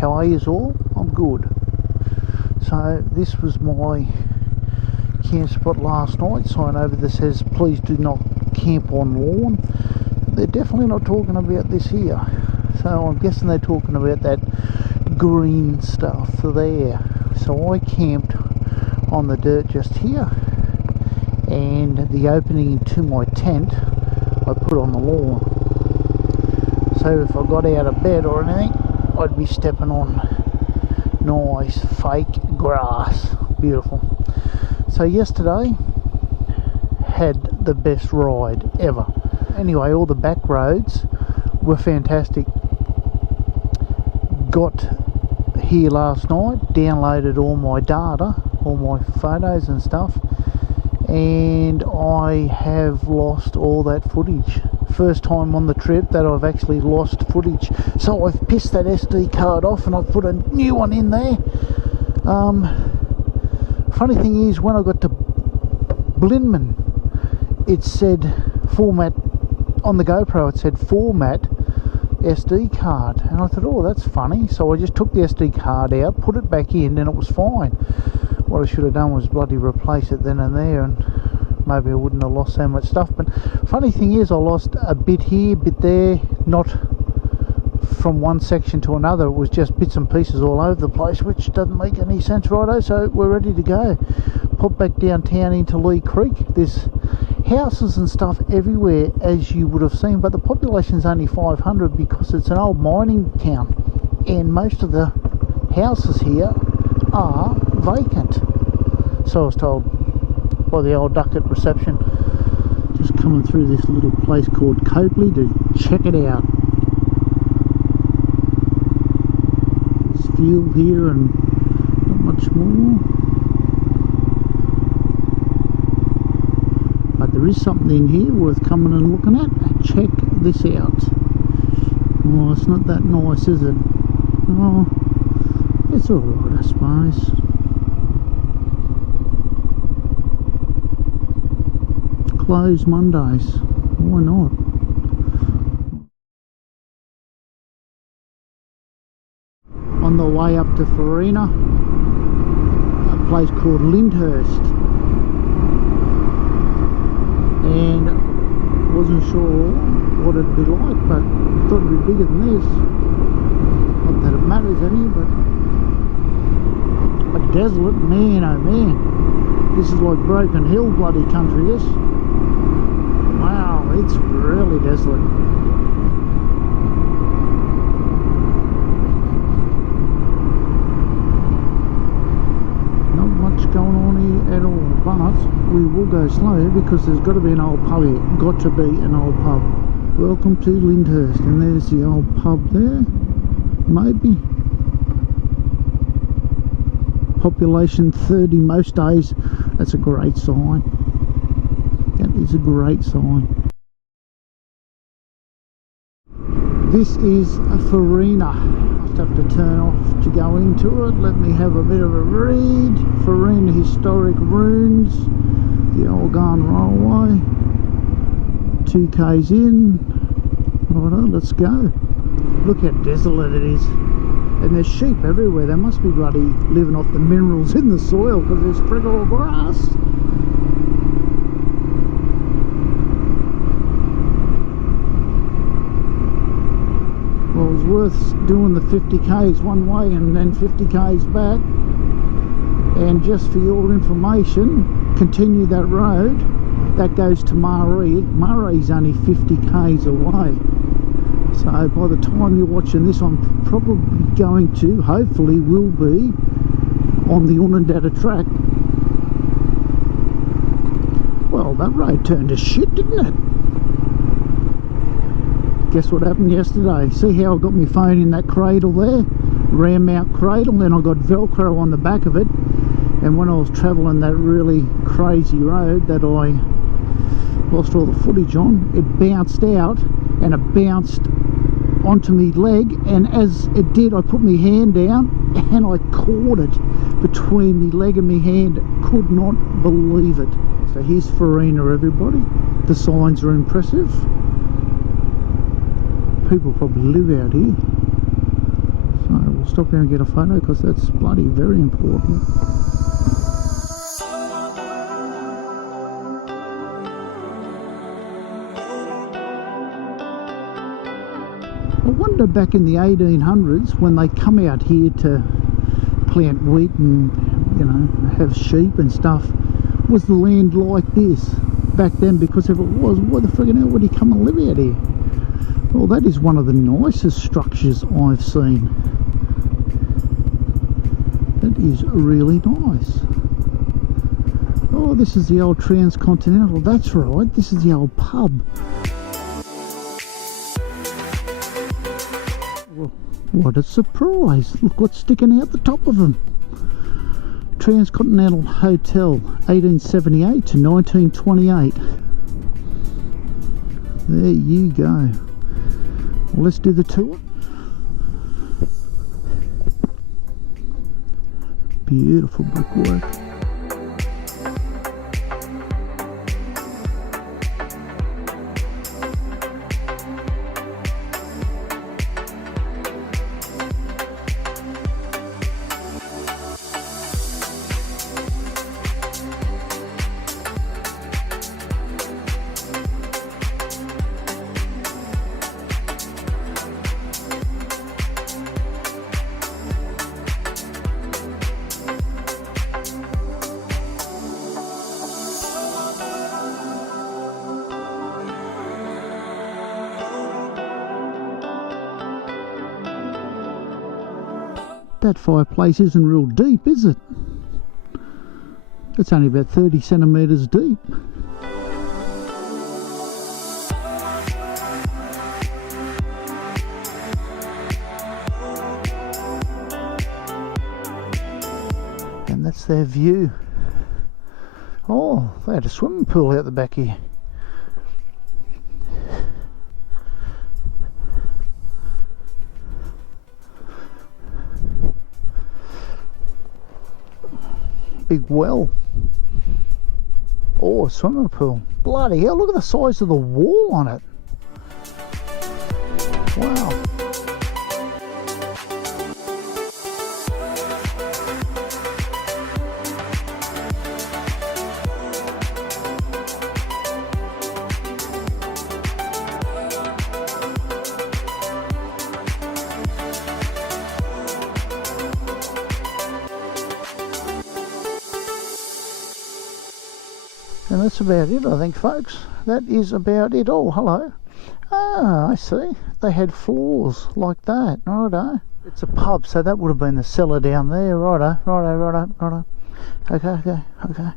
How are yous all? I'm good. So this was my camp spot last night. Sign over that says please do not camp on lawn. They're definitely not talking about this here. So I'm guessing they're talking about that green stuff there. So I camped on the dirt just here, and the opening to my tent I put on the lawn. So if I got out of bed or anything, I'd be stepping on nice fake grass. Beautiful. So yesterday had the best ride ever. Anyway, all the back roads were fantastic. Got here last night, downloaded all my data, all my photos and stuff, and I have lost all that footage. First time on the trip that I've actually lost footage, so I've pissed that SD card off and I've put a new one in there. Funny thing is, when I got to Blinman, it said format on the GoPro, it said format SD card, and I thought, oh, that's funny. So I just took the SD card out, put it back in, and it was fine. What I should have done was bloody replace it then and there, and maybe I wouldn't have lost so much stuff. But funny thing is, I lost a bit here, bit there, not from one section to another. It was just bits and pieces all over the place, which doesn't make any sense. Righto, so we're ready to go. Pop back downtown into Leigh Creek. There's houses and stuff everywhere, as you would have seen, but the population's only 500 because it's an old mining town, and most of the houses here are vacant. So I was told by the old duck at reception. Just coming through this little place called Copley to check it out. There's fuel here and not much more. But there is something in here worth coming and looking at. Check this out. Oh, it's not that nice, is it? Oh, it's alright, I suppose. Closed Mondays. Why not? On the way up to Farina, a place called Lyndhurst, and wasn't sure what it'd be like, but thought it'd be bigger than this. Not that it matters any, but desolate, man, oh man. This is like Broken Hill bloody country, this. Wow, it's really desolate. Not much going on here at all, but we will go slow because there's got to be an old pub here. Got to be an old pub. Welcome to Lyndhurst, and there's the old pub there. Maybe. Population 30 most days. That's a great sign. That is a great sign. This is a Farina. Just have to turn off to go into it. Let me have a bit of a read. Farina historic ruins. The old Garn Railway. 2 k's in. Righto, let's go. Look how desolate it is. And there's sheep everywhere. They must be bloody living off the minerals in the soil because there's frick all grass. Well, it was worth doing the 50 k's one way and then 50 k's back. And just for your information, continue that road. That goes to Maree. Maree's only 50 k's away. So by the time you're watching this, I'm probably going to, hopefully will be, on the Unundata track. Well, that road turned to shit, didn't it? Guess what happened yesterday? See how I got my phone in that cradle there? Ram mount cradle, then I got Velcro on the back of it. And when I was travelling that really crazy road that I lost all the footage on, it bounced out and it bounced onto my leg, and as it did, I put my hand down and I caught it between my leg and my hand. Could not believe it. So here's Farina, everybody. The signs are impressive. People probably live out here, so we'll stop here and get a photo because that's bloody very important. I wonder back in the 1800s when they come out here to plant wheat and, you know, have sheep and stuff, was the land like this back then? Because if it was, why the friggin' hell would he come and live out here? Well, that is one of the nicest structures I've seen. That is really nice. Oh, this is the old Transcontinental. That's right, this is the old pub. Well, what a surprise. Look what's sticking out the top of them. Transcontinental Hotel, 1878 to 1928. There you go. Well, let's do the tour. Beautiful brickwork. That fireplace isn't real deep, is it? It's only about 30 centimetres deep. And that's their view. Oh, they had a swimming pool out the back here. Big well. Oh, a swimming pool. Bloody hell, look at the size of the wall on it. Wow. And that's about it, I think, folks. That is about it. Oh, hello. Ah, I see. They had floors like that. Righto. It's a pub, so that would have been the cellar down there. Righto, righto, righto, righto. Okay, okay, okay.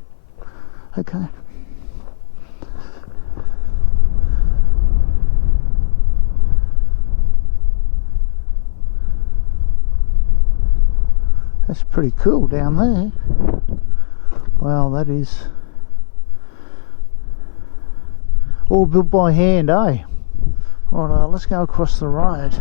Okay. That's pretty cool down there. Well, that is all built by hand, eh? Right, let's go across the road.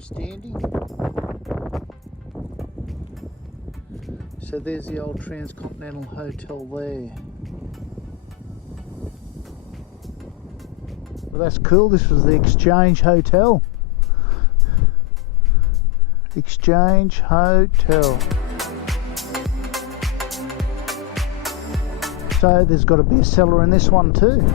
Standing. So there's the old Transcontinental Hotel there. Well, that's cool. This was the Exchange Hotel. Exchange Hotel. So there's got to be a cellar in this one too.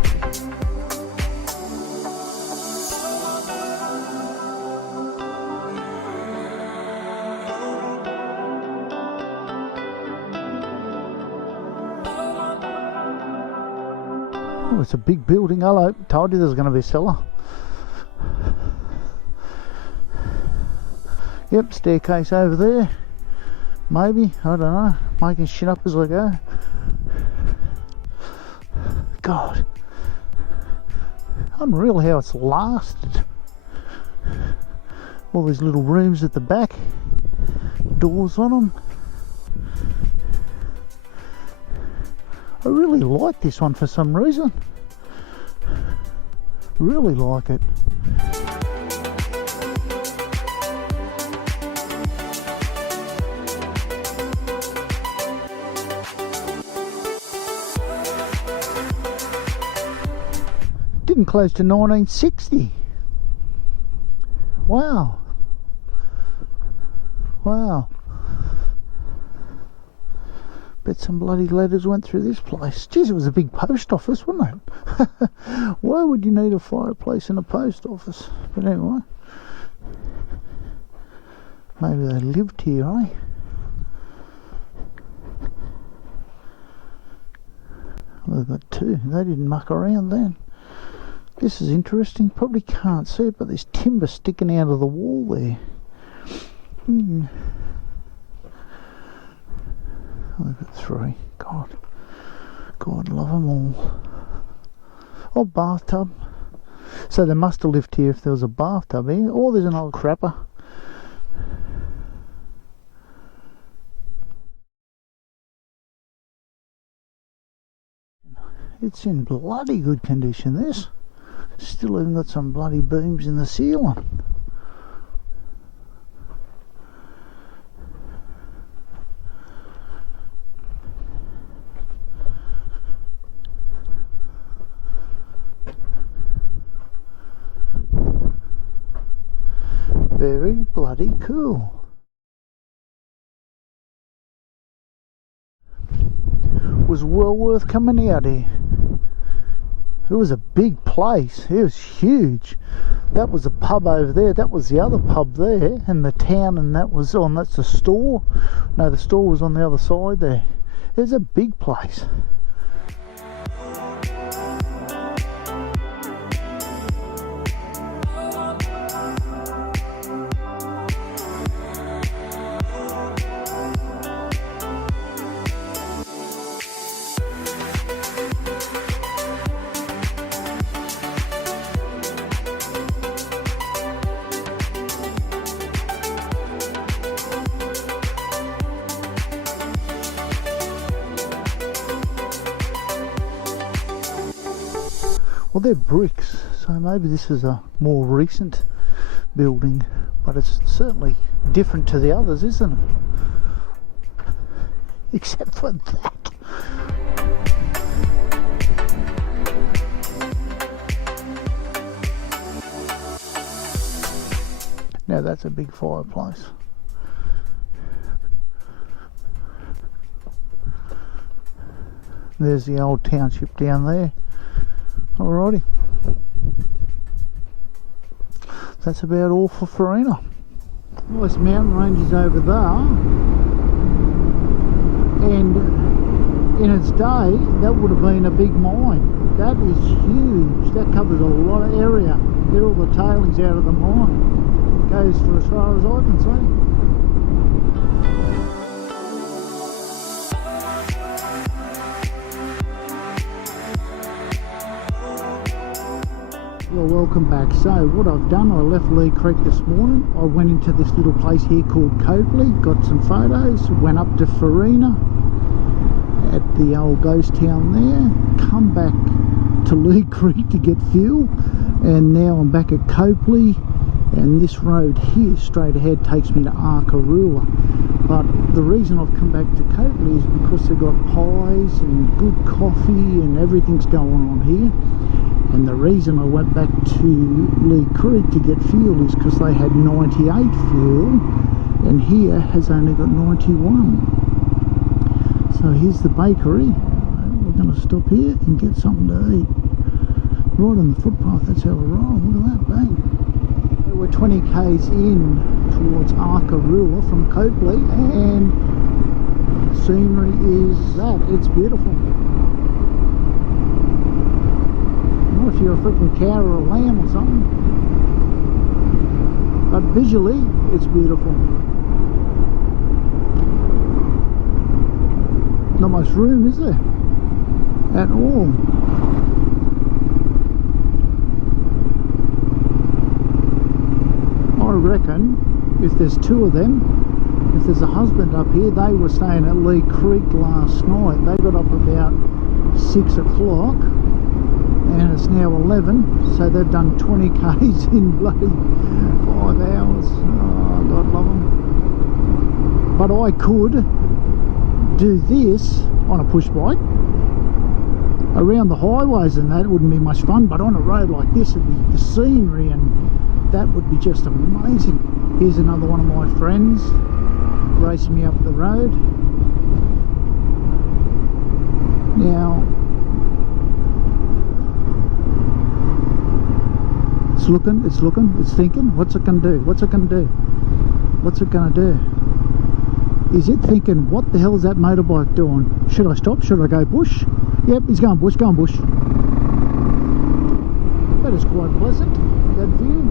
Oh, it's a big building. Hello, told you there's going to be a cellar. Yep, staircase over there. Maybe, I don't know. Making shit up as I go. God. Unreal how it's lasted. All these little rooms at the back. Doors on them. I really like this one for some reason. Really like it. Didn't close to 1960. Wow. Wow. Bet some bloody letters went through this place. Jeez, it was a big post office, wasn't it? Why would you need a fireplace in a post office? But anyway. Maybe they lived here, eh? Well, they've got two. They didn't muck around then. This is interesting. Probably can't see it, but there's timber sticking out of the wall there. Look at three. God love them all. Oh, bathtub. So they must have lived here if there was a bathtub here. Oh, there's an old crapper. It's in bloody good condition, this. Still even got some bloody beams in the ceiling. Very bloody cool. Was well worth coming out here. It was a big place. It was huge. That was a pub over there. That was the other pub there, and the town, and that was on. That's the store. No, the store was on the other side there. It was a big place. Well, they're bricks, so maybe this is a more recent building, but it's certainly different to the others, isn't it? Except for that. Now that's a big fireplace. There's the old township down there. Alrighty, that's about all for Farina. Nice mountain ranges over there, and in its day that would have been a big mine. That is huge. That covers a lot of area. Get all the tailings out of the mine. Goes for as far as I can see. Well, welcome back. So what I've done, I left Leigh Creek this morning. I went into this little place here called Copley, got some photos, went up to Farina at the old ghost town there, come back to Leigh Creek to get fuel, and now I'm back at Copley, and this road here straight ahead takes me to Arkaroola. But the reason I've come back to Copley is because they've got pies and good coffee and everything's going on here. And the reason I went back to Leigh Creek to get fuel is because they had 98 fuel, and here has only got 91. So here's the bakery. We're going to stop here and get something to eat. Right on the footpath, that's how we roll. Look at that, bang. We're 20 k's in towards Arkaroola from Copley, and scenery is that. It's beautiful. if you're a freaking cow or a lamb or something. But visually, it's beautiful. Not much room, is there? At all. I reckon if there's two of them, if there's a husband up here, they were staying at Leigh Creek last night. They got up about 6 o'clock and it's now 11, so they've done 20 k's in bloody 5 hours. Oh, God love them. But I could do this on a push bike around the highways, and that wouldn't be much fun, but on a road like this, it'd be the scenery, and that would be just amazing. Here's another one of my friends racing me up the road. Now it's looking, it's thinking, what's it gonna do? What's it gonna do? What's it gonna do? Is it thinking, what the hell is that motorbike doing? Should I stop? Should I go bush? Yep, he's going bush, going bush. That is quite pleasant, that view.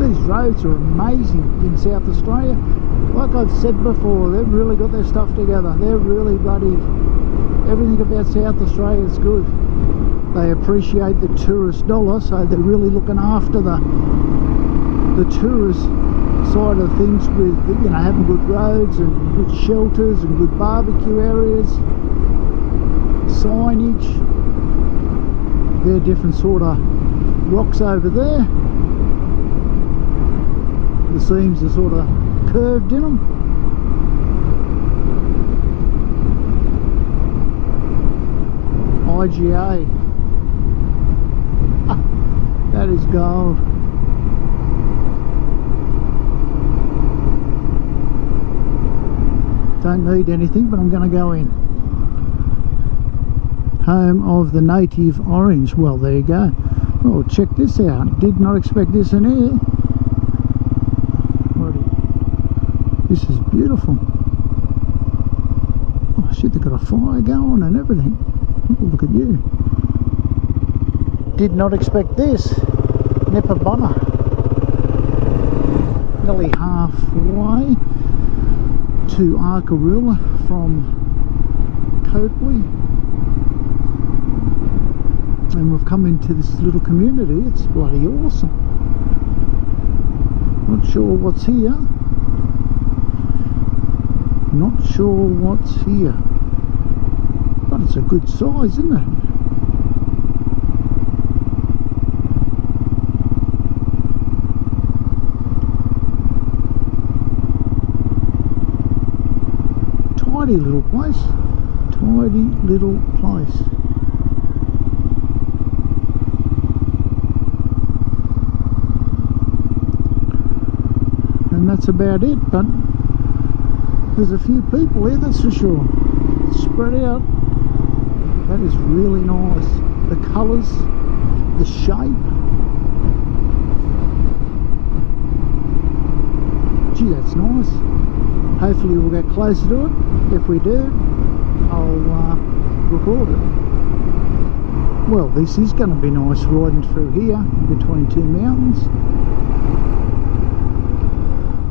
These roads are amazing in South Australia. Like I've said before, they've really got their stuff together. They're really bloody, everything about South Australia is good. They appreciate the tourist dollar, so they're really looking after the tourist side of things with, you know, having good roads and good shelters and good barbecue areas, signage. They're different sort of rocks over there. The seams are sort of curved in them. IGA. That is gold. Don't need anything, but I'm going to go in. Home of the native orange. Well, there you go. Oh, check this out. Did not expect this in here. This is beautiful. Oh shit, they've got a fire going and everything. Oh, look at you. Did not expect this. Nippabunna. Nearly halfway to Arkaroola from Copley, and we've come into this little community. It's bloody awesome. Not sure what's here. Not sure what's here, but it's a good size, isn't it? Tidy little place, tidy little place. And that's about it, but there's a few people here, that's for sure. Spread out. That is really nice. The colours, the shape. Gee, that's nice. Hopefully we'll get closer to it. If we do, I'll record it. Well, this is going to be nice riding through here between two mountains.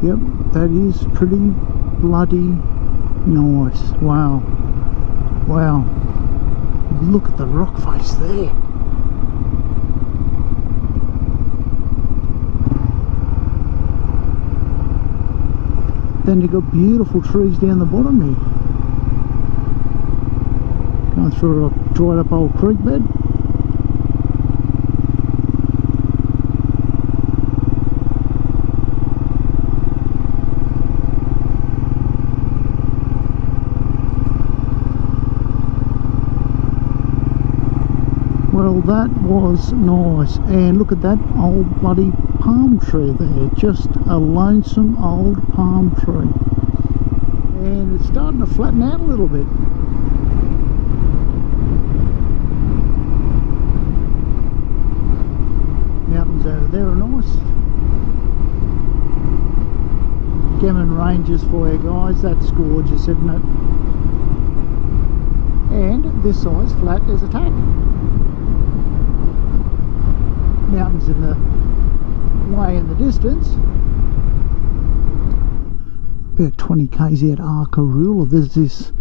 Yep, that is pretty bloody nice. Wow. Wow. Look at the rock face there. Then you've got beautiful trees down the bottom here. Going through a dried up old creek bed. Well, that was nice. And look at that old bloody palm tree there. Just a lonesome old palm tree. And it's starting to flatten out a little bit. Mountains over there are nice. Flinders Ranges for you guys. That's gorgeous, isn't it? and this side's flat as a tack. Mountains in the way in the distance. About 20 k's out Arkaroola, there's this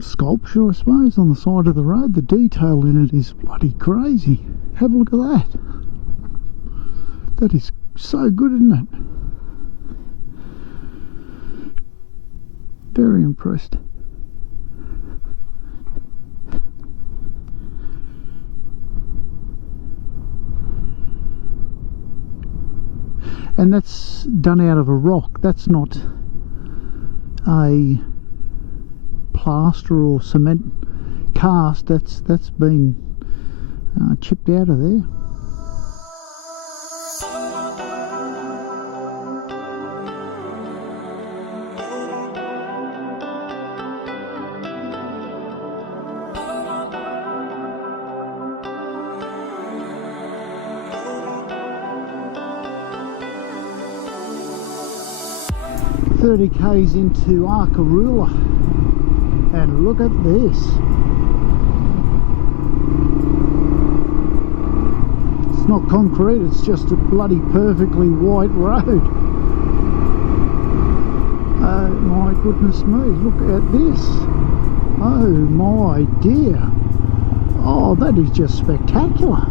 sculpture, I suppose, on the side of the road. The detail in it is bloody crazy. Have a look at that. That is so good, isn't it? Very impressed. And that's done out of a rock. That's not a plaster or cement cast. That's been chipped out of there. .30 k's into Arkaroola, and look at this. It's not concrete, it's just a bloody perfectly white road. Oh my goodness me, look at this. Oh my dear. Oh, that is just spectacular.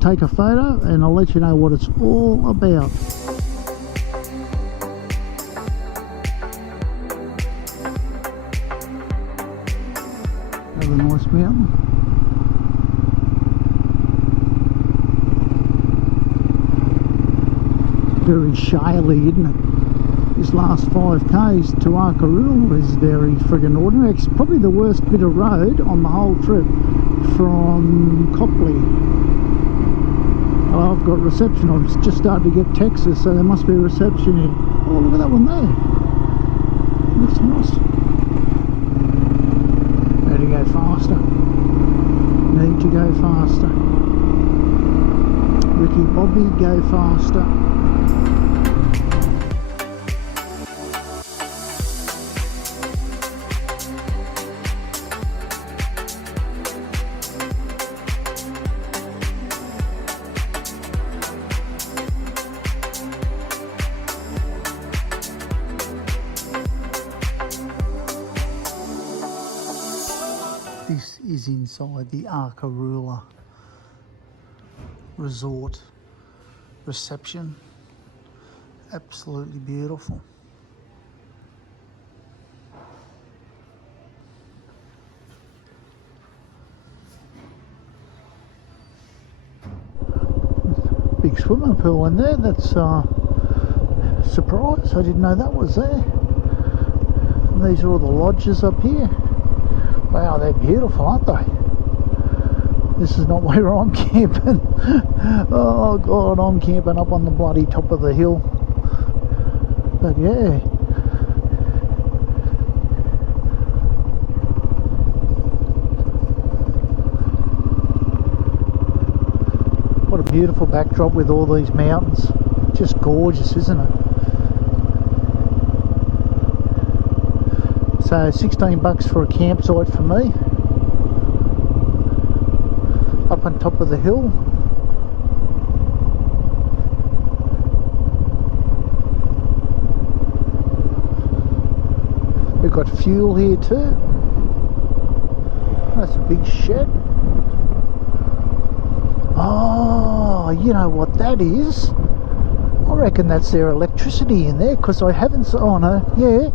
Take a photo and I'll let you know what it's all about. Another nice mountain. Very shaly, isn't it? This last 5 k's to Arkaroola is very friggin' ordinary. It's probably the worst bit of road on the whole trip from Copley. Oh, I've got reception. I've just started to get texts, so there must be a reception here. Oh, look at that one there. That's nice. Need to go faster. Need to go faster. Ricky Bobby, go faster. This is inside the Arkaroola Resort reception. Absolutely beautiful. Big swimming pool in there. That's a surprise. I didn't know that was there. And these are all the lodges up here. Wow, they're beautiful, aren't they? This is not where I'm camping. Oh God, I'm camping up on the bloody top of the hill. But yeah. What a beautiful backdrop with all these mountains. Just gorgeous, isn't it? So $16 for a campsite for me, up on top of the hill. We've got fuel here too. That's a big shed. Oh, you know what that is? I reckon that's their electricity in there, because I haven't, oh no, yeah.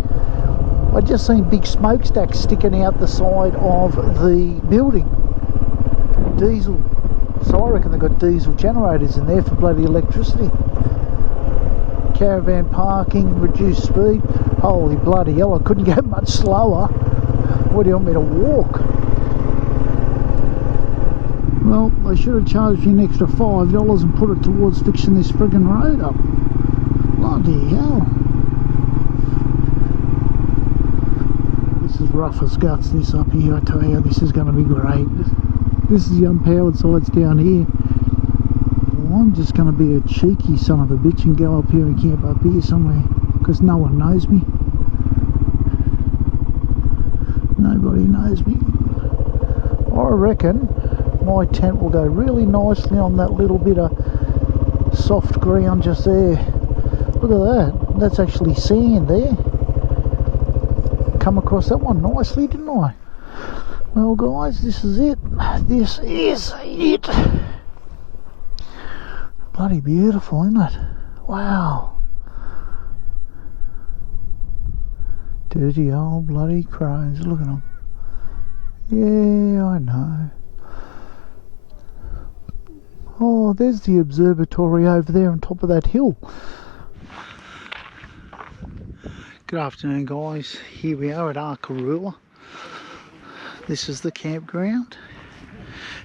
I just seen big smokestacks sticking out the side of the building. Diesel. So I reckon they've got diesel generators in there for bloody electricity. Caravan parking, reduced speed. Holy bloody hell, I couldn't go much slower. What do you want me to walk? Well, they should have charged me an extra $5 and put it towards fixing this friggin' road up. Bloody hell. Rough as guts, this up here. I tell you, this is going to be great. This is the unpowered sides down here. I'm just going to be a cheeky son of a bitch and go up here and camp up here somewhere, because no one knows me. Nobody knows me. I reckon my tent will go really nicely on that little bit of soft ground just there. Look at that. That's actually sand there. Come across that one nicely, didn't I? Well guys, this is it. This is it. Bloody beautiful, isn't it? Wow. Dirty old bloody crows. Look at them. Yeah, I know. Oh, there's the observatory over there on top of that hill. Good afternoon guys, here we are at Arkaroola. This is the campground,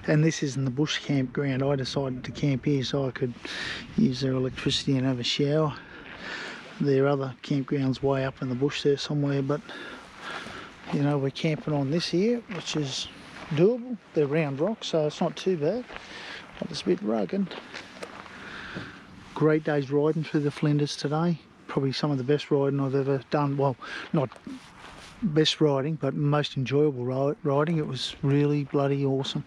and this isn't the bush campground. I decided to camp here so I could use their electricity and have a shower. There are other campgrounds way up in the bush there somewhere, but you know, we're camping on this here, which is doable. They're round rocks, so it's not too bad, but it's a bit rugged. Great day's riding through the Flinders today. Probably some of the best riding I've ever done. Well, not best riding, but most enjoyable riding. It was really bloody awesome.